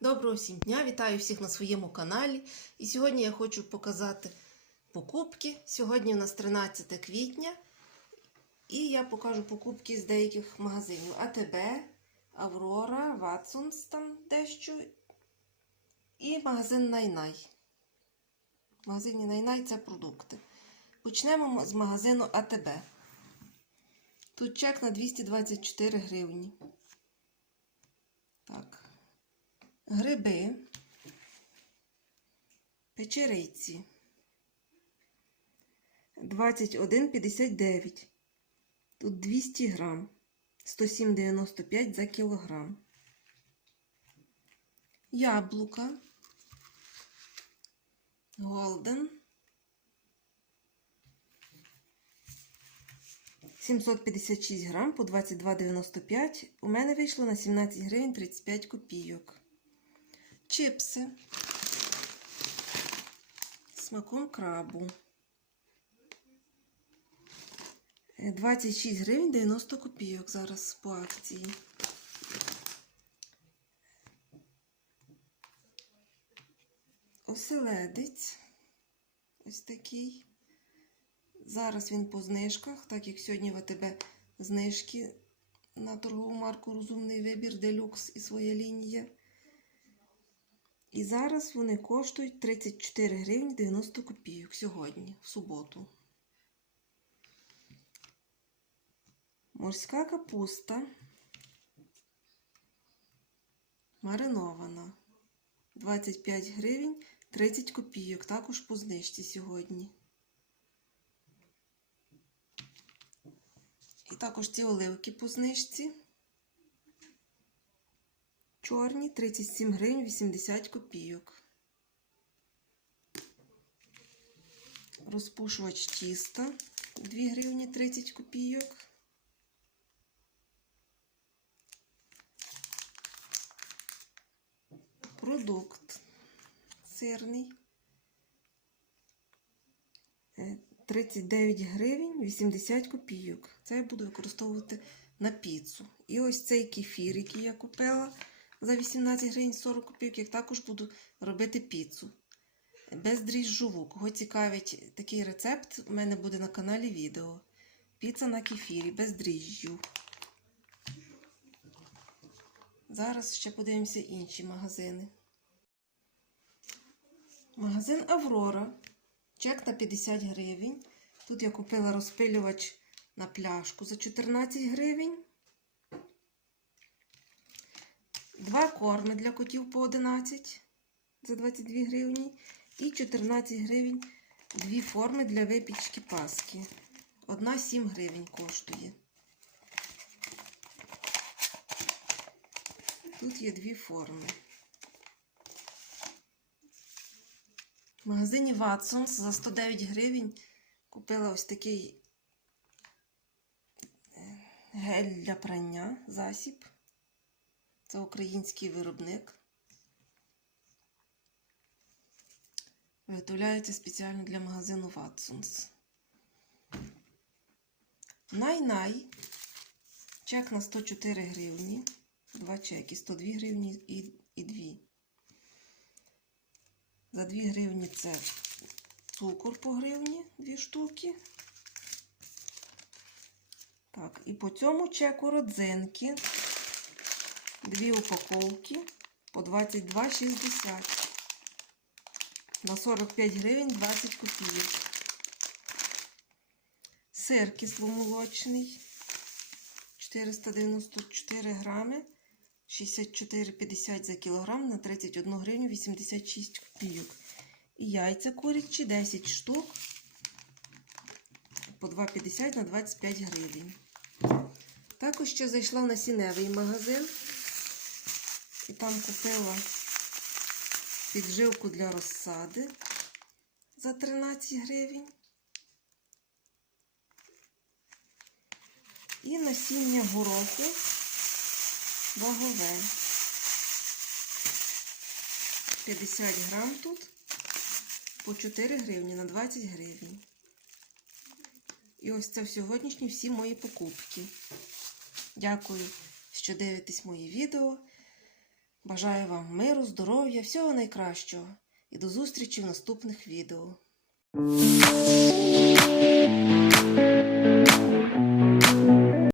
Доброго всім дня! Вітаю всіх на своєму каналі. І сьогодні я хочу показати покупки. Сьогодні у нас 13 квітня. І я покажу покупки з деяких магазинів. АТБ, Аврора, Ватсонс там дещо. І магазин Найнай. В магазині Найнай це продукти. Почнемо з магазину АТБ. Тут чек на 224 гривні. Так гриби, печериці 21,59. Тут 200 грам, 107,95 за кілограм. Яблука, голден. 756 грам по 22,95. У мене вийшло на 17 гривень 35 копійок чипси смаком крабу. 26 гривень 90 копійок зараз по акції. Оселедець ось такий. Зараз він по знижках, так як сьогодні в АТБ знижки на торгову марку Розумний вибір Делюкс і своя лінія. І зараз вони коштують 34 гривні 90 копійок сьогодні, в суботу. Морська капуста маринована. 25 гривень 30 копійок, також по знижці сьогодні. Також ці оливки по знижці. Чорні 37 гривень 80 копійок. Розпушувач тіста 2 гривні 30 копійок. Продукт сирний 39 гривень 80 копійок. Це я буду використовувати на піцу. І ось цей кефір, який я купила за 18 гривень 40 копійок, як також буду робити піцу. Бездріжджову. Кого цікавить такий рецепт, у мене буде на каналі відео. Піца на кефірі, без дріжджу. Зараз ще подивимося інші магазини. Магазин Аврора. Чек на 50 гривень. Тут я купила розпилювач на пляшку за 14 гривень. Два корми для котів по 11 за 22 гривні. І 14 гривень дві форми для випічки паски. Одна 7 гривень коштує. Тут є дві форми. В магазині Watsons за 109 гривень купила ось такий е, гель для прання, засіб. Це український виробник. Виготовляється спеціально для магазину Watsons. Най-най. Чек на 104 гривні. Два чеки. 102 гривні і, і 2. За 2 гривні це цукор по гривні, 2 штуки. Так, і по цьому чеку родзинки. Дві упаковки по 22,60 на 45 гривень 20 копійок. Сир кисломолочний 494 грами 64,50 за кілограм на 31 гривню 86 копійок. І яйця курячі 10 штук по 2,50 на 25 гривень. Також ще зайшла в насінневий магазин. І там купила підживку для розсади за 13 гривень. І насіння гороху вагове. 50 грам тут по 4 гривні на 20 гривень. І ось це в сьогоднішні всі мої покупки. Дякую, що дивитесь мої відео. Бажаю вам миру, здоров'я, всього найкращого. І до зустрічі в наступних відео.